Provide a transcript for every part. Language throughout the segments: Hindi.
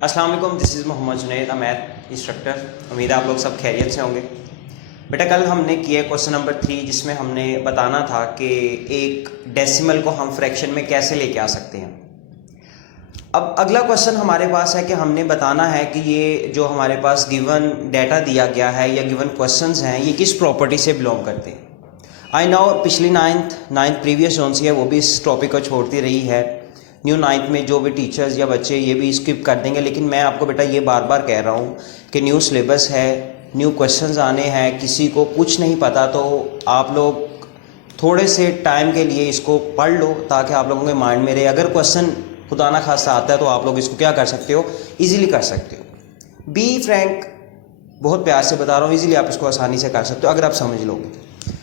अस्सलाम वालेकुम, this is Mohammad Junaid, math instructor. उम्मीद है आप लोग सब खैरियत से होंगे। बेटा कल हमने किया क्वेश्चन नंबर 3 जिसमें हमने बताना था कि एक डेसिमल को हम फ्रैक्शन में कैसे लेके आ सकते हैं। अब अगला क्वेश्चन हमारे पास है कि हमने बताना है कि ये जो हमारे पास गिवन डाटा दिया गया है या गिवन क्वेश्चंस हैं ये किस प्रॉपर्टी से बिलोंग करते हैं। आई नो पिछली नाइन्थ प्रीवियस जोन सी है वो भी इस टॉपिक को छोड़ती रही है। न्यू नाइन्थ में जो भी टीचर्स या बच्चे ये भी स्किप कर देंगे, लेकिन मैं आपको बेटा ये बार बार कह रहा हूँ कि न्यू सिलेबस है, न्यू क्वेश्चंस आने हैं, किसी को कुछ नहीं पता तो आप लोग थोड़े से टाइम के लिए इसको पढ़ लो ताकि आप लोगों के माइंड में रहे। अगर क्वेश्चन खुदा ना खास्ता आता है तो आप लोग इसको क्या कर सकते हो, ईजिली कर सकते हो। बी फ्रैंक, बहुत प्यार से बता रहा हूँ, ईजिली आप इसको आसानी से कर सकते हो अगर आप समझ लोगे।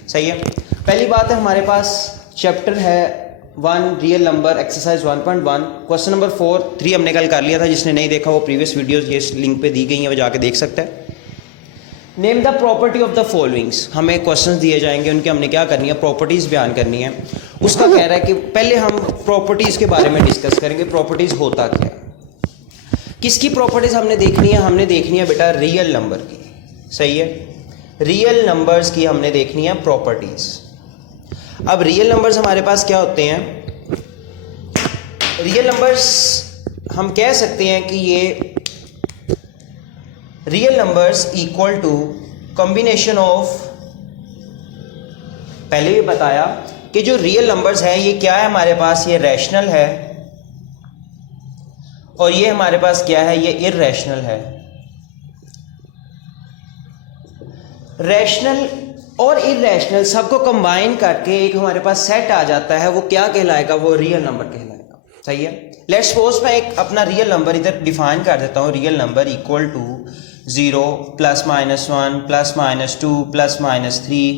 सही है। पहली बात है हमारे पास चैप्टर है 1 real number exercise 1.1 question number 3 हमने कल कर लिया था। जिसने नहीं देखा वो प्रीवियस वीडियोस ये लिंक पे दी गई हैं, वो जाके देख सकता है। Name the property of the followings, हमें क्वेश्चंस दिए जाएंगे, उनकी हमने क्या करनी है, प्रॉपर्टीज बयान करनी है। उसका कह रहा है कि पहले हम प्रॉपर्टीज के बारे में डिस्कस करेंगे। प्रॉपर्टीज होता क्या, किसकी प्रॉपर्टीज हमने देखनी है, हमने देखनी है बेटा रियल नंबर की। सही है, रियल नंबर्स की हमने देखनी है प्रॉपर्टीज। अब रियल नंबर्स हमारे पास क्या होते हैं, रियल नंबर्स हम कह सकते हैं कि ये real numbers equal to combination of, पहले भी बताया कि जो रियल नंबर्स हैं ये क्या है हमारे पास, ये रैशनल है और ये हमारे पास क्या है, ये इररेशनल है। रैशनल और इररेशनल सबको कंबाइन करके एक हमारे पास सेट आ जाता है, वो क्या कहलाएगा, वो रियल नंबर कहलाएगा। सही है। लेट्स सपोज मैं एक अपना रियल नंबर इधर डिफाइन कर देता हूँ। Real number equal to 0 +-1 +-2 +-3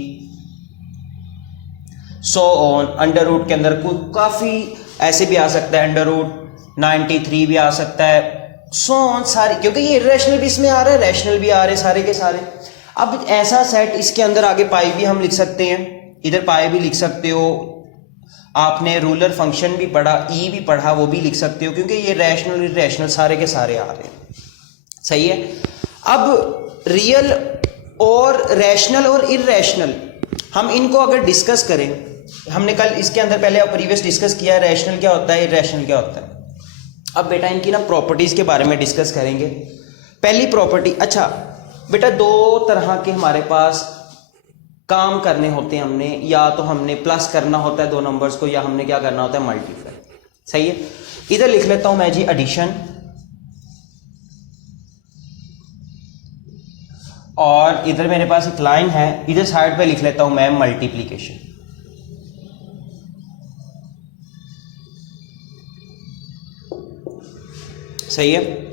so on. Under root के अंदर काफ़ी ऐसे भी आ सकता है, अंडर रूट 93 भी आ सकता है, सो ऑन सारे, क्योंकि ये इररेशनल भी इसमें आ रहा है, रैशनल भी आ रहे हैं सारे के सारे। अब ऐसा सेट, इसके अंदर आगे पाई भी हम लिख सकते हैं, इधर पाई भी लिख सकते हो। आपने रूलर फंक्शन भी पढ़ा, ई भी पढ़ा, वो भी लिख सकते हो, क्योंकि ये रैशनल इररेशनल सारे के सारे आ रहे हैं। सही है। अब रियल और रैशनल और इररेशनल हम इनको अगर डिस्कस करें, हमने कल इसके अंदर पहले प्रीवियस डिस्कस किया है रैशनल क्या होता है, इररेशनल क्या होता है। अब बेटा इनकी ना प्रॉपर्टीज के बारे में डिस्कस करेंगे। पहली प्रॉपर्टी, अच्छा बेटा दो तरह के हमारे पास काम करने होते हैं हमने, या तो हमने प्लस करना होता है दो नंबर्स को, या हमने क्या करना होता है, मल्टीप्लाई। सही है। इधर लिख लेता हूं मैं जी एडिशन, और इधर मेरे पास एक लाइन है, इधर साइड पे लिख लेता हूं मैं मल्टीप्लीकेशन। सही है।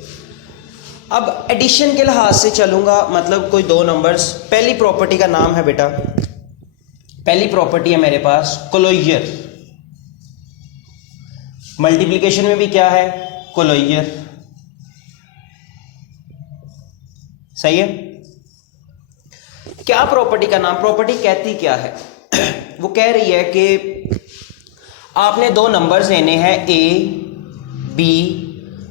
अब एडिशन के लिहाज से चलूंगा, मतलब कोई दो नंबर्स। पहली प्रॉपर्टी का नाम है बेटा, पहली प्रॉपर्टी है मेरे पास क्लोजर। मल्टीप्लिकेशन में भी क्या है, क्लोजर। सही है। क्या प्रॉपर्टी का नाम, प्रॉपर्टी कहती क्या है वो कह रही है कि आपने दो नंबर्स लेने हैं ए बी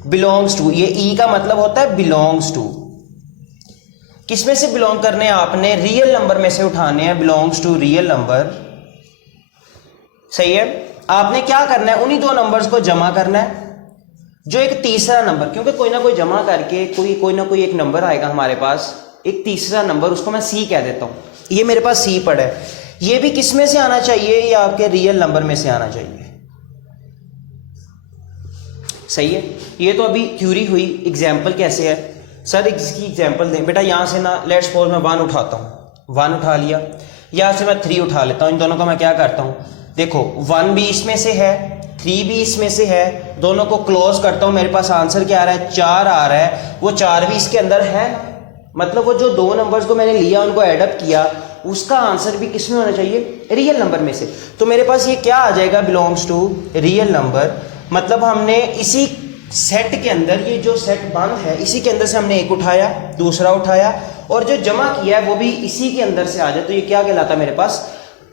बिलोंग्स टू, ये ई का मतलब होता है बिलोंग्स टू। किस में से बिलोंग करने हैं आपने, रियल नंबर में से उठाने हैं, बिलोंग्स टू रियल नंबर। सही है। आपने क्या करना है, उन्हीं दो नंबर्स को जमा करना है, जो एक तीसरा नंबर, क्योंकि कोई ना कोई जमा करके कोई ना कोई एक नंबर आएगा हमारे पास, एक तीसरा नंबर, उसको मैं सी कह देता हूं। ये मेरे पास सी पड़ा है, ये भी किस में से आना चाहिए, ये आपके रियल नंबर में से आना चाहिए। सही है। ये तो अभी थ्योरी हुई। एग्जाम्पल कैसे है सर, इसकी एग्जाम्पल दें बेटा। यहां से ना लेट्स सपोज मैं 1 उठाता हूं, 1 उठा लिया, यहां से मैं 3 उठा लेता हूं। इन दोनों का मैं क्या करता हूं, देखो 1 भी इसमें से है, 3 भी इसमें से है, दोनों को क्लोज करता हूं, मेरे पास आंसर क्या आ रहा है, 4 आ रहा है। वो 4 भी इसके अंदर है, मतलब वो जो दो नंबर्स को मैंने लिया उनको एडअप किया, उसका आंसर भी किस में होना चाहिए, रियल नंबर में से। तो मेरे पास ये क्या आ जाएगा, बिलोंग्स टू रियल नंबर। मतलब हमने इसी सेट के अंदर, ये जो सेट बंद है इसी के अंदर से हमने एक उठाया, दूसरा उठाया, और जो जमा किया है वो भी इसी के अंदर से आ जाए। तो ये क्या कहलाता है मेरे पास,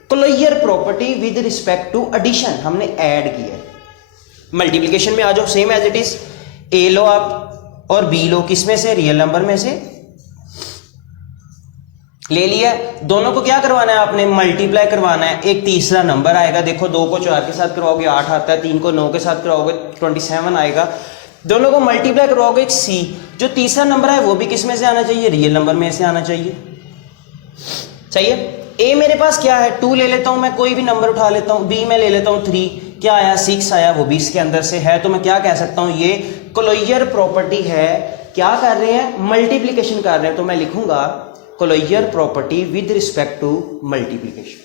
closure property with respect to addition, हमने ऐड किया है। मल्टीप्लिकेशन में आ जाओ, same as it is. A लो आप, और बी लो, किसमें से, रियल नंबर में से ले लिया। दोनों को क्या करवाना है आपने, मल्टीप्लाई करवाना है। एक तीसरा नंबर आएगा, देखो 2 को 4 के साथ करवाओगे 8 आता है, 3 को 9 के साथ करवाओगे 27 आएगा। दोनों को मल्टीप्लाई करवाओगे, एक सी, जो तीसरा नंबर है वो भी किस में से आना चाहिए, रियल नंबर में से आना चाहिए। सही है। ए मेरे पास क्या है, 2 ले लेता हूं मैं, कोई भी नंबर उठा लेता हूं। बी में ले लेता हूं 3, क्या आया 6 आया, वो भी इसके अंदर से है। तो मैं क्या कह सकता हूं, ये क्लोजर प्रॉपर्टी है। क्या कर रहे हैं, मल्टीप्लीकेशन कर रहे हैं। तो मैं लिखूंगा closure property with respect to multiplication.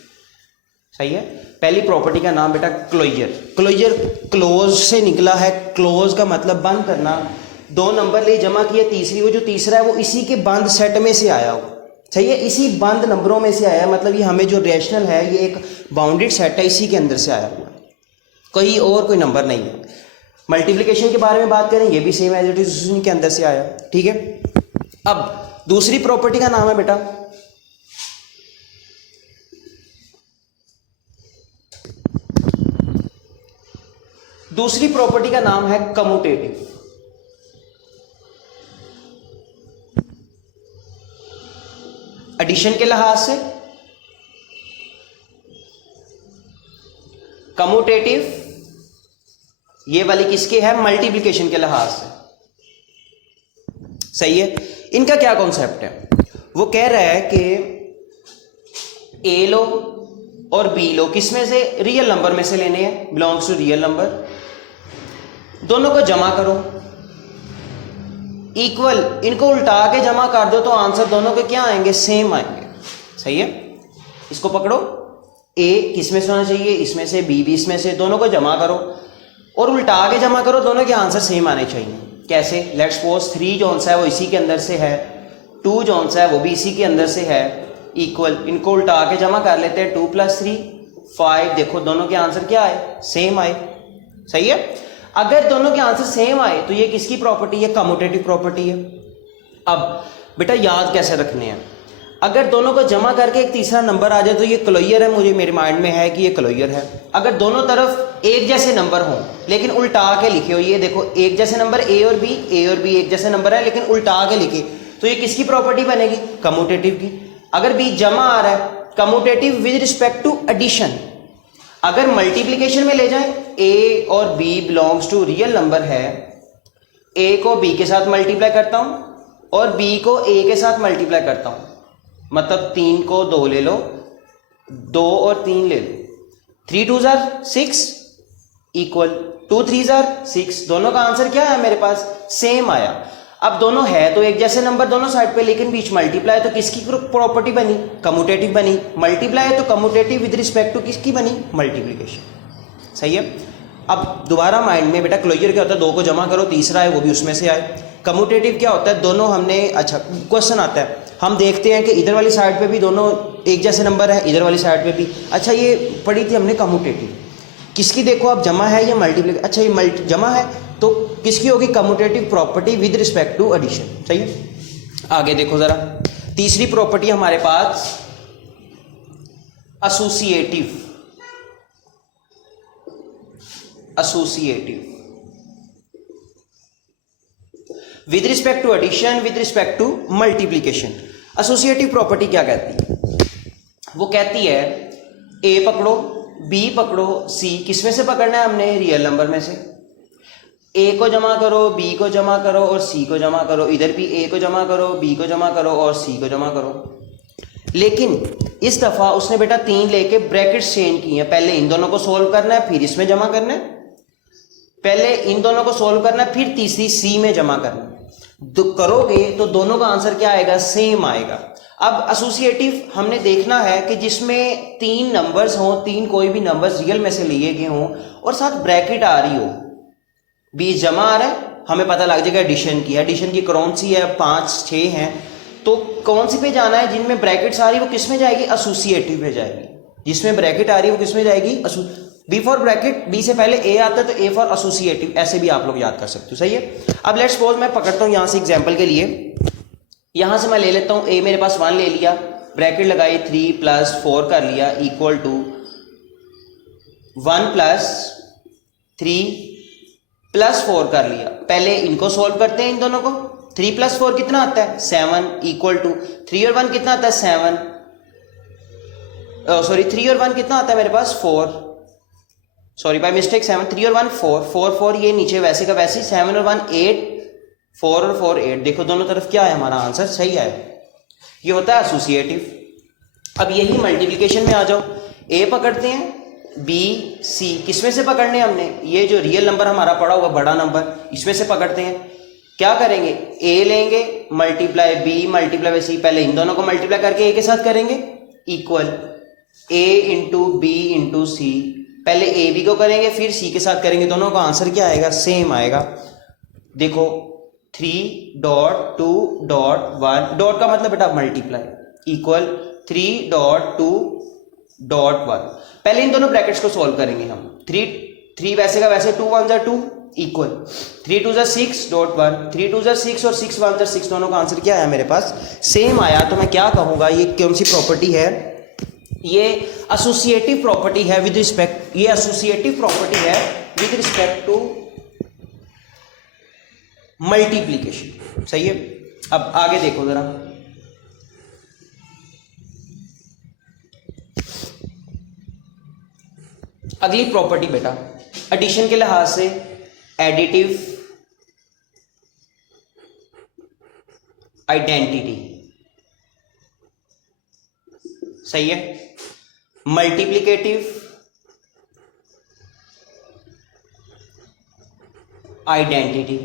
सही है। पहली प्रॉपर्टी का नाम बेटा क्लोजर। क्लोजर क्लोज से निकला है, क्लोज का मतलब बंद करना। 2 नंबर ले जमा किए, तीसरी, वो जो तीसरा है वो इसी के बंद सेट में से आया हो। सही है, इसी बंद नंबरों में से आया, मतलब ये हमें जो रेशनल है ये एक बाउंडेड सेट है, इसी के अंदर से आया हुआ, कोई और कोई नंबर नहीं है। मल्टीप्लिकेशन के बारे में बात करें, ये भी सेम एज इट इज उसी के अंदर से आया। ठीक है। अब दूसरी प्रॉपर्टी का नाम है बेटा कम्यूटेटिव। एडिशन के लिहाज से कम्यूटेटिव, ये वाली किसके है, मल्टीप्लिकेशन के लिहाज से। सही है। इनका क्या कॉन्सेप्ट है, वो कह रहा है कि ए लो और बी लो, किसमें से, रियल नंबर में से लेने हैं, बिलोंग्स टू रियल नंबर। दोनों को जमा करो, इक्वल, इनको उल्टा के जमा कर दो तो आंसर दोनों के क्या आएंगे, सेम आएंगे। सही है। इसको पकड़ो, ए किसमें से होना चाहिए, इसमें से, बी भी इसमें से, दोनों को जमा करो और उल्टा के जमा करो, दोनों के आंसर सेम आने चाहिए। कैसे, लेट्स सपोज 3 जोन सा है वो इसी के अंदर से है, 2 जोन सा है वो भी इसी के अंदर से है, इक्वल, इनको उल्टा के जमा कर लेते हैं, 2 + 3 5। देखो दोनों के आंसर क्या आए, सेम आए। सही है। अगर दोनों के आंसर सेम आए तो ये किसकी प्रॉपर्टी है, कम्यूटेटिव प्रॉपर्टी है। अब बेटा याद कैसे रखने हैं, अगर दोनों को जमा करके एक तीसरा नंबर आ जाए तो ये क्लोजर है, मुझे मेरे माइंड में है कि ये क्लोजर है। अगर दोनों तरफ एक जैसे नंबर हों लेकिन उल्टा के लिखे हो, ये देखो एक जैसे नंबर ए और बी एक जैसे नंबर है लेकिन उल्टा के लिखे, तो ये किसकी प्रॉपर्टी बनेगी, कम्यूटेटिव की। अगर बी जमा आ रहा है, commutative with respect to addition. अगर मल्टीप्लिकेशन में ले जाए, ए और B belongs to real number है, ए को बी के साथ मल्टीप्लाई करता हूं और बी को ए के साथ मल्टीप्लाई करता हूं, मतलब 3 को 2 ले लो, 2 और 3 ले लो, 3 2 6 इक्वल 2 3 6। दोनों का आंसर क्या है मेरे पास, सेम आया। अब दोनों है तो एक जैसे नंबर दोनों साइड पे, लेकिन बीच मल्टीप्लाई, तो किसकी प्रॉपर्टी बनी, कम्यूटेटिव बनी। मल्टीप्लाई तो कम्यूटेटिव विद रिस्पेक्ट टू किसकी बनी, मल्टीप्लिकेशन। सही है। अब दोबारा माइंड में बेटा क्लोजर क्या होता है, 2 को जमा करो, तीसरा है वो भी उसमें से आए। कम्यूटेटिव क्या होता है, दोनों हमने, अच्छा क्वेश्चन आता है, हम देखते हैं कि इधर वाली साइड पे भी दोनों एक जैसे नंबर है, इधर वाली साइड पे भी। अच्छा ये पढ़ी थी हमने कम्यूटेटिव, किसकी देखो आप, जमा है या मल्टीप्लिकेशन। अच्छा ये जमा है तो किसकी होगी, commutative property with respect to addition. सही है। आगे देखो जरा, तीसरी प्रॉपर्टी हमारे पास associative. With respect to addition, with respect to multiplication. Associative property क्या कहती है, वो कहती है ए पकड़ो, बी पकड़ो, सी, किसमें से पकड़ना है हमने, रियल नंबर में से। ए को जमा करो, बी को जमा करो और सी को जमा करो, इधर भी ए को जमा करो, बी को जमा करो और सी को जमा करो। लेकिन इस दफा उसने बेटा 3 लेके ब्रैकेट्स चेंज किए हैं, पहले इन दोनों को सोल्व करना है फिर इसमें जमा करना है, पहले इन दोनों को सोल्व करना है फिर तीसरी सी में जमा करना है। करोगे तो दोनों का आंसर क्या आएगा, सेम आएगा। अब एसोसिएटिव हमने देखना है कि जिसमें 3 नंबर्स हों, 3 कोई भी नंबर्स रियल में से लिए गए हों और साथ ब्रैकेट आ रही हो, 20 जमा आ रहा है, हमें पता लग जाएगा एडिशन की। एडिशन की कौन सी है, 5 6 हैं, तो कौन सी पे जाना है, जिनमें ब्रैकेट्स आ रही है वो किस में जाएगी, एसोसिएटिव में जाएगी। जिसमें ब्रैकेट आ रही है वो किस में जाएगी, बी फॉर ब्रैकेट, बी से पहले ए आता है तो ए फॉर एसोसिएटिव, ऐसे भी आप लोग याद कर सकते हो। सही है। अब लेट्स सपोज मैं पकड़ता हूं यहां से एग्जांपल के लिए, यहां से मैं ले लेता हूं ए मेरे पास 1 ले लिया, ब्रैकेट लगाई, 3 + 4 कर लिया इक्वल टू 1 + 3 +4 कर लिया। पहले इनको सॉल्व करते हैं इन दोनों को। 3 + 4 कितना आता है 7 इक्वल टू 3 और 1 कितना आता है 7 सॉरी 3 और 1 कितना आता है मेरे पास 4 सॉरी बाय मिस्टेक 7 3 और 1 4 4 4 ये नीचे वैसे का वैसे 7 और 1 8 4 और 4 8 देखो दोनों तरफ क्या है हमारा आंसर सही आया। ये होता है एसोसिएटिव। अब यही मल्टीप्लिकेशन में आ जाओ। ए पकड़ते हैं बी सी किसमें से पकड़ने हमने ये जो रियल नंबर हमारा पड़ा हुआ बड़ा नंबर इसमें से पकड़ते हैं। क्या करेंगे ए लेंगे मल्टीप्लाई बी मल्टीप्लाई बाई सी पहले इन दोनों को मल्टीप्लाई करके ए के साथ करेंगे इक्वल ए इंटू बी इंटू सी पहले ए बी को करेंगे फिर सी के साथ करेंगे दोनों का आंसर क्या आएगा सेम आएगा। देखो 3 डॉट 2 डॉट 1 डॉट का मतलब बेटा मल्टीप्लाई इक्वल 3 डॉट 2 डॉट 1 पहले इन दोनों ब्रैकेट्स को सॉल्व करेंगे हम 3 वैसे का वैसे 2 1 2 इक्वल 3 2 6 डॉट 1 3 2 6 और 6 1 6 दोनों का आंसर क्या आया मेरे पास सेम आया। तो मैं क्या कहूंगा ये कौन सी प्रॉपर्टी है ये एसोसिएटिव प्रॉपर्टी है विद रिस्पेक्ट ये एसोसिएटिव प्रॉपर्टी है विद रिस्पेक्ट टू मल्टीप्लिकेशन सही है। अब आगे देखो जरा अगली प्रॉपर्टी बेटा एडिशन के लिहाज से एडिटिव आइडेंटिटी सही है। मल्टीप्लिकेटिव आइडेंटिटी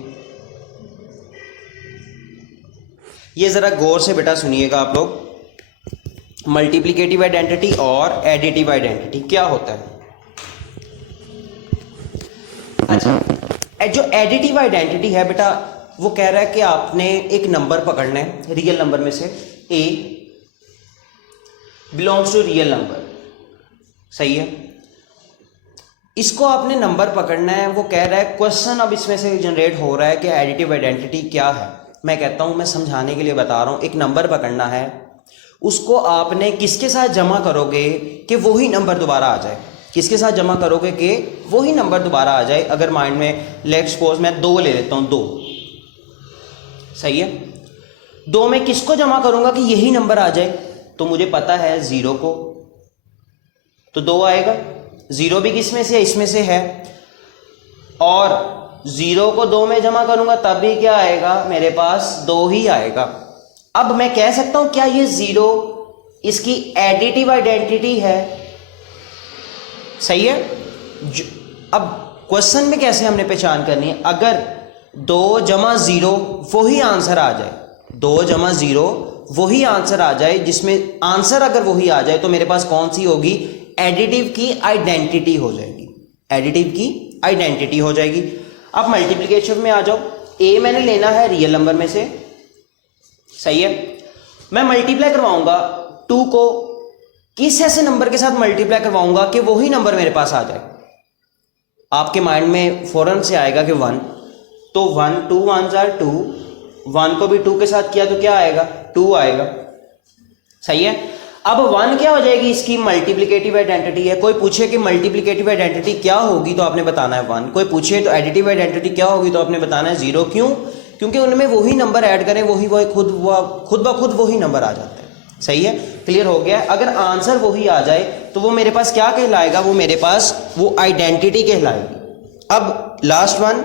ये जरा गौर से बेटा सुनिएगा आप लोग। मल्टीप्लिकेटिव आइडेंटिटी और एडिटिव आइडेंटिटी क्या होता है। अच्छा जो एडिटिव आइडेंटिटी है बेटा वो कह रहा है कि आपने एक नंबर पकड़ना है रियल नंबर में से ए बिलोंग्स टू रियल नंबर सही है। इसको आपने नंबर पकड़ना है वो कह रहा है क्वेश्चन अब इसमें से जनरेट हो रहा है कि एडिटिव आइडेंटिटी क्या है। मैं कहता हूं मैं समझाने के लिए बता रहा हूं एक नंबर पकड़ना है उसको आपने किसके साथ जमा करोगे कि वही नंबर दोबारा आ जाए किसके साथ जमा करोगे कि वही नंबर दोबारा आ जाए। अगर माइंड में लेट्स सपोज मैं 2 ले लेता हूं 2 सही है 2 में किसको जमा करूंगा कि यही नंबर आ जाए तो मुझे पता है 0 को तो 2 आएगा 0 भी किस में से है इसमें से है और 0 को 2 में जमा करूंगा तब भी क्या आएगा मेरे पास 2 ही आएगा। अब मैं कह सकता हूं क्या ये 0 इसकी एडिटिव आइडेंटिटी है सही है। अब क्वेश्चन में कैसे हमने पहचान करनी है अगर 2 जमा 0 वही आंसर आ जाए 2 जमा 0 वही आंसर आ जाए जिसमें आंसर अगर वही आ जाए तो मेरे पास कौन सी होगी एडिटिव की आइडेंटिटी हो जाएगी एडिटिव की आइडेंटिटी हो जाएगी। अब मल्टीप्लिकेशन में आ जाओ ए मैंने लेना है रियल नंबर में से सही है। मैं मल्टीप्लाई करवाऊंगा 2 को किस ऐसे नंबर के साथ मल्टीप्लाई करवाऊंगा कि वही नंबर मेरे पास आ जाए। आपके माइंड में फौरन से आएगा कि 1 तो 1 2 1 are 2 1 को भी 2 के साथ किया तो क्या आएगा 2 आएगा सही है। अब 1 क्या हो जाएगी इसकी मल्टीप्लिकेटिव आइडेंटिटी है। कोई पूछे कि मल्टीप्लिकेटिव आइडेंटिटी क्या होगी तो आपने बताना है 1। कोई पूछे तो एडिटिव आइडेंटिटी क्या होगी तो आपने बताना है 0। क्यों क्योंकि उनमें वही नंबर ऐड करें वही खुद ब खुद वही नंबर आ जाता है सही है। क्लियर हो गया। अगर आंसर वही आ जाए तो वो मेरे पास क्या कहलाएगा वो मेरे पास वो आइडेंटिटी कहलाएगी। अब लास्ट वन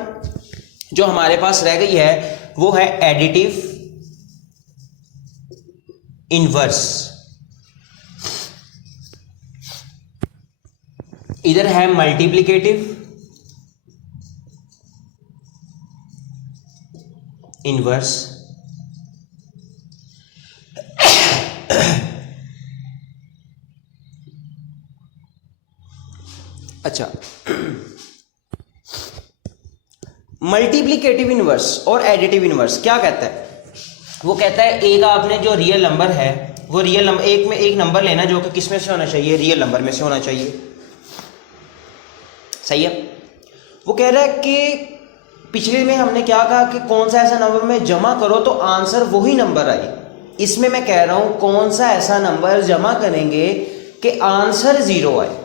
जो हमारे पास रह गई है वो है एडिटिव इनवर्स। इधर है मल्टीप्लिकेटिव इनवर्स अच्छा मल्टीप्लिकेटिव इनवर्स और एडिटिव इनवर्स क्या कहता है वो कहता है ए का आपने जो रियल नंबर है वो रियल नंबर एक नंबर लेना जो कि किस में से होना चाहिए रियल नंबर में से होना चाहिए सही है। वो कह रहा है कि पिछले में हमने क्या कहा कि कौन सा ऐसा नंबर में जमा करो तो आंसर वही नंबर आए। इसमें मैं कह रहा हूं कौन सा ऐसा नंबर जमा करेंगे कि आंसर 0 आए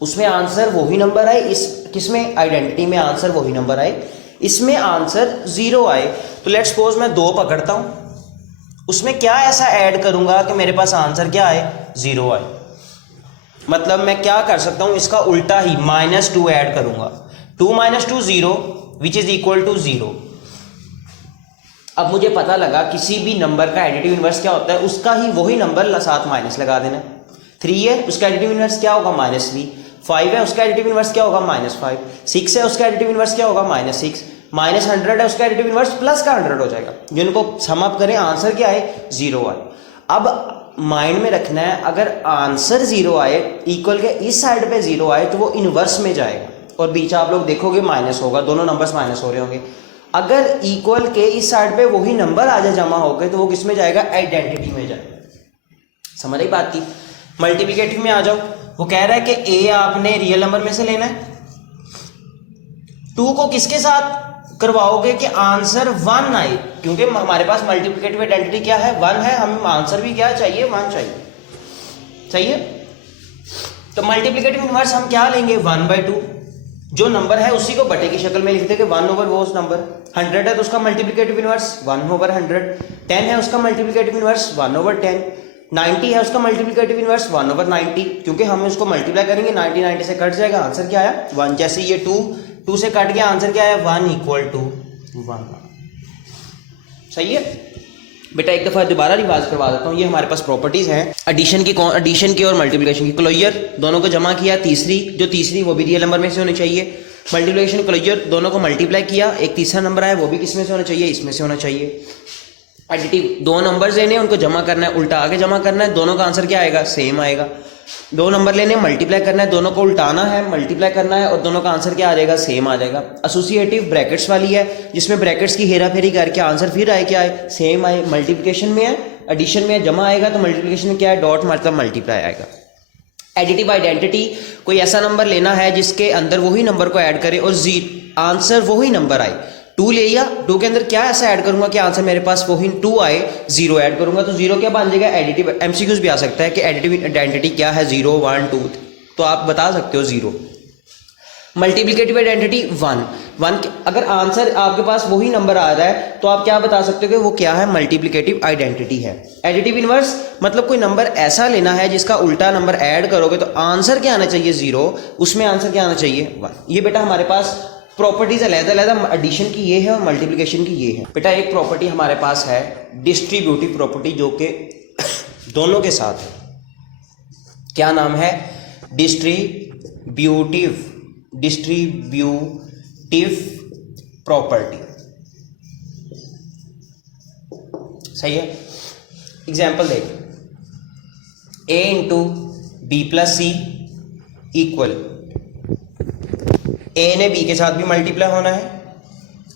उसमें आंसर वही नंबर आए। इस किसमें, आइडेंटिटी में आंसर वही नंबर आए, इसमें आंसर 0 आए। तो लेट्स सपोज मैं 2 पकड़ता हूं, उसमें क्या ऐसा ऐड करूंगा कि मेरे पास आंसर क्या आए, 0 आए। मतलब मैं क्या कर सकता हूं, इसका उल्टा ही -2 ऐड करूंगा। 2 - 2 0 विच इज इक्वल टू 0। अब मुझे पता लगा किसी भी नंबर का एडिटिव इनवर्स क्या होता है, उसका ही वही नंबर साथ माइनस लगा देना। 3 है उसका एडिटिव इनवर्स क्या होगा, -3। 5 है उसका एडिटिव इनवर्स क्या होगा, -5। 6 है उसका एडिटिव इनवर्स क्या होगा, -6। -100 है उसका एडिटिव इनवर्स प्लस का 100 हो जाएगा। जिनको सम अप करें आंसर क्या आए, 0 आए। अब माइंड में रखना है, अगर आंसर 0 आए, इक्वल के इस साइड पे 0 आए तो वो इनवर्स में जाएगा, और बीच आप लोग देखोगे माइनस होगा, दोनों नंबर्स माइनस हो रहे होंगे। अगर इक्वल के इस साइड पे वही नंबर आ जाए जमा होकर, तो वो किस में जाएगा, आइडेंटिटी में जाएगा। समझ आई बात की। मल्टीप्लिकेटिव में आ जाओ, वो कह रहा है कि ए आपने रियल नंबर में से लेना है, 2 को किसके साथ करवाओगे कि आंसर 1 आए, क्योंकि हमारे पास मल्टीप्लिकेटिव आइडेंटिटी क्या है, 1 है, हमें आंसर भी क्या चाहिए, 1 चाहिए। सही है। तो मल्टीप्लिकेटिव इनवर्स हम क्या लेंगे, 1/2। जो नंबर है उसी को बटे की शक्ल में लिख देंगे, 1/, वो नंबर। 100 है तो उसका मल्टीप्लिकेटिव इनवर्स 1/100। 10 है उसका मल्टीप्लिकेटिव इनवर्स 1/10। 90 है उसका मल्टीप्लिकेटिव इनवर्स 1/90, क्योंकि हम उसको मल्टीप्लाई करेंगे, 90 से कट जाएगा, आंसर क्या आया, 1। जैसे ये 2 से कट गया, आंसर क्या आया, 1 = 1। सही है बेटा। एक दफ़ा दोबारा रिवाज करवा देता हूँ। ये हमारे पास प्रॉपर्टीज़ हैं एडिशन की और मल्टीप्लिकेशन की। क्लोजर दोनों को जमा किया, तीसरी वो भी रियल नंबर में से होनी चाहिए। मल्टीप्लिकेशन क्लोजर दोनों को मल्टीप्लाई किया, एक तीसरा नंबर आया, वो भी किस में से होना चाहिए, इसमें से होना चाहिए। एडिटिव 2 नंबर्स लेने, उनको जमा करना है, उल्टा आगे जमा करना है, दोनों का आंसर क्या आएगा, सेम आएगा। 2 नंबर लेने, मल्टीप्लाई करना है, दोनों को उल्टाना है, मल्टीप्लाई करना है, और दोनों का आंसर क्या आ जाएगा, सेम आ जाएगा। एसोसिएटिव ब्रैकेट्स वाली है, जिसमें ब्रैकेट्स की हेरा फेरी करके आंसर फिर आए क्या आए, सेम आए। मल्टीप्लिकेशन में है, एडिशन में जमा आएगा, तो मल्टीप्लिकेशन में क्या है, डॉट मतलब मल्टीप्लाई आएगा। एडिटिव आइडेंटिटी, कोई ऐसा नंबर लेना है जिसके अंदर वही नंबर को ऐड करे और आंसर वही नंबर आए। 2 ले लिया, 2 के अंदर क्या ऐसा ऐड करूंगा कि आंसर मेरे पास वही 2 आए, 0 ऐड करूंगा तो 0 क्या बन जाएगा, एडिटिव। एमसीक्यूज भी आ सकता है कि एडिटिव आइडेंटिटी क्या है, 0 1 2, तो आप बता सकते हो 0। मल्टीप्लिकेटिव आइडेंटिटी 1 अगर आंसर आपके पास वही नंबर आ रहा है तो आप क्या बता सकते हो कि वो क्या है, मल्टीप्लिकेटिव आइडेंटिटी है। एडिटिव इनवर्स मतलब कोई नंबर ऐसा लेना है जिसका उल्टा नंबर ऐड करोगे तो आंसर क्या आना चाहिए, 0, उसमें आंसर क्या आना चाहिए, 1। ये बेटा हमारे पास प्रॉपर्टीज अलग-अलग, एडिशन की ये है और मल्टीप्लिकेशन की ये है। बेटा एक प्रॉपर्टी हमारे पास है डिस्ट्रीब्यूटिव प्रॉपर्टी, जो कि दोनों के साथ है। क्या नाम है, डिस्ट्रीब्यूटिव प्रॉपर्टी। सही है। एग्जाम्पल देख, a × b + c equal, a ने b के साथ भी मल्टीप्लाई होना है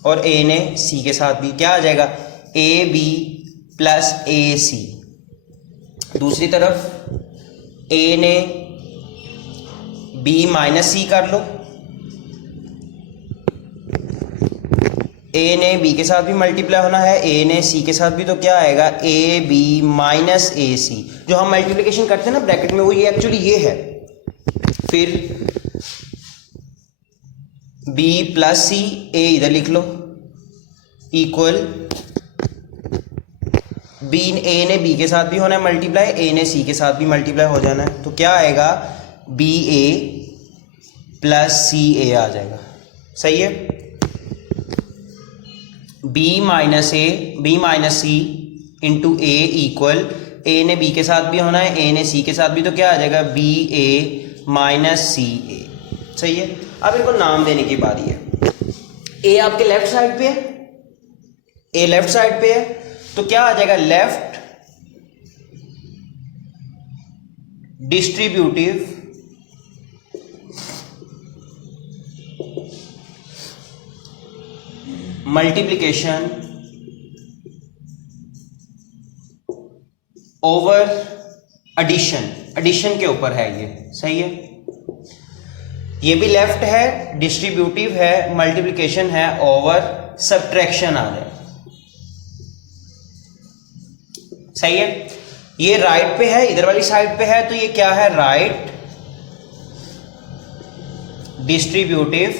और a ने c के साथ भी, क्या आ जाएगा, ab + ac। दूसरी तरफ a ने b - c कर लो, a ने b के साथ भी मल्टीप्लाई होना है, a ने c के साथ भी, तो क्या आएगा, ab - ac। जो हम मल्टीप्लिकेशन करते हैं ना ब्रैकेट में, वो ये एक्चुअली ये है। फिर b + c, a इधर लिख लो, इक्वल a ने b के साथ भी होना है मल्टीप्लाई, a ने c के साथ भी मल्टीप्लाई हो जाना है, तो क्या आएगा, ba + ca आ जाएगा। सही है। b - c into a equal, a ने b के साथ भी होना है, a ने c के साथ भी, तो क्या आ जाएगा, ba - ca। सही है। अब इनको नाम देने की बारी है। a आपके लेफ्ट साइड पे है, a लेफ्ट साइड पे है, तो क्या आ जाएगा, left distributive multiplication over addition के ऊपर है ये। सही है। ये भी लेफ्ट है, डिस्ट्रीब्यूटिव है, मल्टीप्लिकेशन है, ओवर सब्ट्रैक्शन आ रहा है। सही है। ये राइट पे है, इधर वाली साइड पे है, तो ये क्या है, राइट डिस्ट्रीब्यूटिव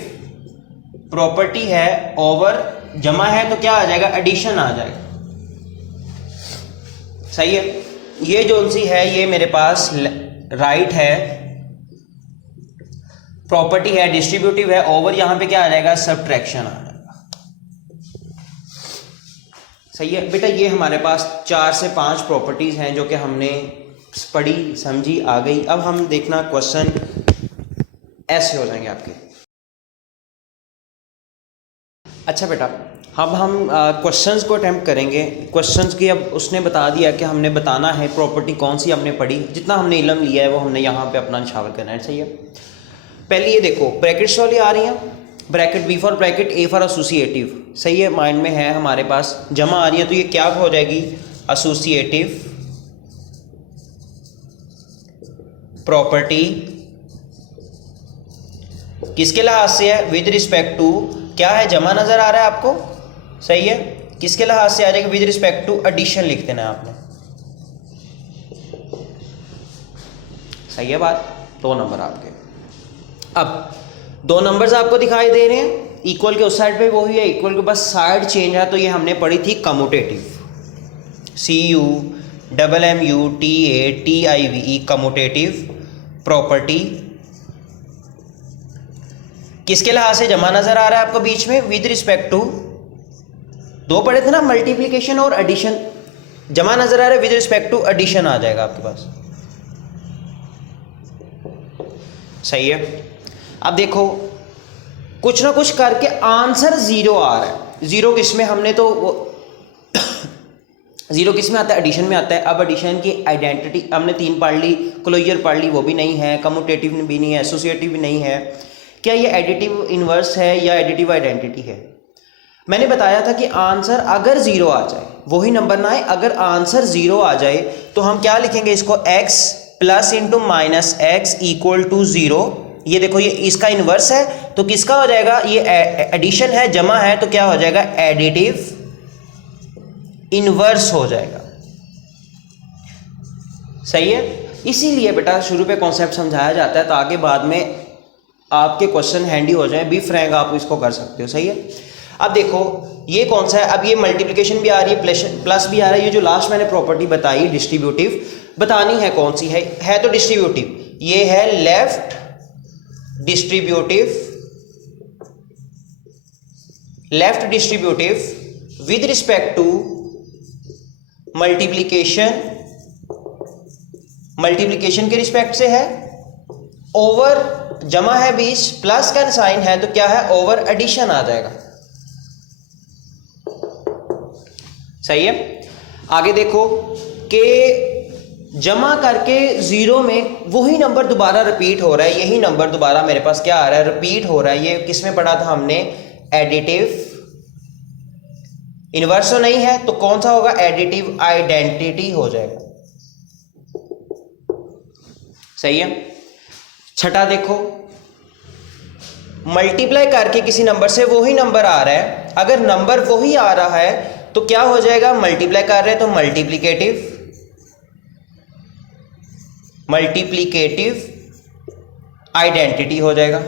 प्रॉपर्टी है ओवर जमा है तो क्या आ जाएगा, एडिशन आ जाएगा। सही है। ये जो सी है ये मेरे पास राइट है, प्रॉपर्टी है, डिस्ट्रीब्यूटिव है, ओवर यहां पे क्या आ जाएगा, सब्ट्रैक्शन आ जाएगा। सही है बेटा। ये हमारे पास 4 से 5 प्रॉपर्टीज हैं जो कि हमने पढ़ी, समझी, आ गई। अब हम देखना क्वेश्चन ऐसे हो जाएंगे आपके। अच्छा बेटा, अब हम क्वेश्चंस को अटेम्प्ट करेंगे। क्वेश्चंस की अब उसने बता दिया कि हमने बताना है प्रॉपर्टी कौन सी हमने पढ़ी, जितना हमने इल्म लिया है वो हमने यहाँ पे अपना निशावर करना है। सही है। पहले ये देखो ब्रैकेट्स वाली आ रही हैं, bracket B for bracket, A for associative. सही है, माइंड में है हमारे पास। जमा आ रही है तो ये क्या हो जाएगी, एसोसिएटिव प्रॉपर्टी। किसके लिहाज से है, विद रिस्पेक्ट टू, क्या है, जमा नजर आ रहा है आपको। सही है। किसके लिहाज से आ जाएगा, विद रिस्पेक्ट टू एडिशन लिख देना आपने। सही है बात। 2 नंबर आपके। अब 2 नंबर्स आपको दिखाई दे रहे हैं, इक्वल के उस साइड पे वही है, इक्वल के बस साइड चेंज है। तो ये हमने पढ़ी थी कम्यूटेटिव, CUMMUTATIVE कम्यूटेटिव प्रॉपर्टी। किसके लिहाज से जमा नजर आ रहा है आपको बीच में, विद रिस्पेक्ट टू, 2 पढ़े थे ना, मल्टीप्लिकेशन और एडिशन। जमा नजर आ रहा है, विद रिस्पेक्ट टू एडिशन आ जाएगा आपके पास। सही है। अब देखो कुछ ना कुछ करके आंसर 0 आ रहा है। 0 किस में, हमने तो 0 किस में आता है, एडिशन में आता है। अब एडिशन की आइडेंटिटी हमने 3 पढ़ ली, क्लोजर पढ़ ली, वो भी नहीं है, कम्यूटेटिव भी नहीं है, एसोसिएटिव भी नहीं है। क्या ये एडिटिव इन्वर्स है या एडिटिव आइडेंटिटी है। मैंने बताया था कि आंसर अगर 0 आ जाए, वही नंबर ना आए, अगर आंसर 0 आ जाए तो हम क्या लिखेंगे इसको, x plus into minus X equal to 0। ये देखो ये इसका इन्वर्स है तो किसका हो जाएगा, ये एडिशन है, जमा है तो क्या हो जाएगा, एडिटिव इन्वर्स हो जाएगा। सही है। इसीलिए बेटा शुरू पे कॉन्सेप्ट समझाया जाता है ताकि बाद में आपके क्वेश्चन हैंडी हो जाए। बी फ्रैंक आप इसको कर सकते हो। सही है। अब देखो ये कौन सा है, अब ये मल्टीप्लिकेशन भी आ रही है, प्लस भी आ रहा है। ये जो लास्ट मैंने प्रॉपर्टी बताई डिस्ट्रीब्यूटिव, बतानी है कौन सी है तो डिस्ट्रीब्यूटिव। ये है left distributive, left distributive with respect to multiplication, multiplication के रिस्पेक्ट से है, ओवर जमा है 20, प्लस का साइन है तो क्या है, ओवर एडिशन आ जाएगा। सही है। आगे देखो कि जमा करके 0 में वही नंबर दोबारा रिपीट हो रहा है, यही नंबर दोबारा मेरे पास क्या आ रहा है, रिपीट हो रहा है। ये किस में पढ़ा था हमने, एडिटिव इन्वर्स नहीं है तो कौन सा होगा, एडिटिव आइडेंटिटी हो जाएगा। सही है। छठा देखो, मल्टीप्लाई करके किसी नंबर से वही नंबर आ रहा है, अगर नंबर वही आ रहा है तो क्या हो जाएगा, मल्टीप्लाई कर रहे हैं तो मल्टीप्लिकेटिव, मल्टीप्लिकेटिव आइडेंटिटी हो जाएगा।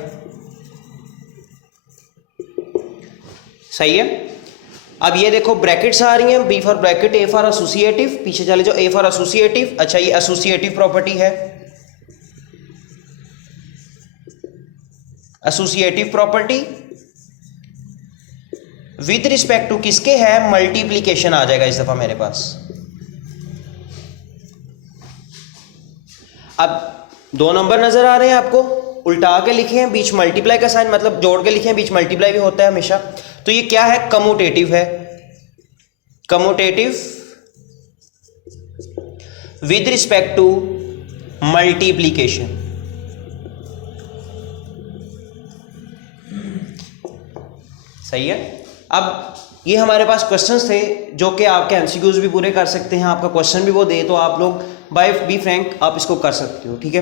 सही है। अब ये देखो ब्रैकेट्स आ रही हैं, B for bracket, A for associative, पीछे चले जाओ, ए फॉर एसोसिएटिव। अच्छा ये एसोसिएटिव प्रॉपर्टी है, associative property with respect to किसके है, मल्टीप्लिकेशन आ जाएगा इस दफा मेरे पास। अब 2 नंबर नजर आ रहे हैं आपको, उल्टा के लिखे हैं, बीच मल्टीप्लाई का साइन, मतलब जोड़ के लिखे हैं, बीच मल्टीप्लाई भी होता है हमेशा। तो ये क्या है, कम्यूटेटिव है, commutative with respect to multiplication. सही है। अब ये हमारे पास क्वेश्चंस थे जो कि आपके एमसीक्यूज भी पूरे कर सकते हैं, आपका क्वेश्चन भी वो दे तो आप लोग बाय बी फ्रैंक आप इसको कर सकते हो। ठीक है।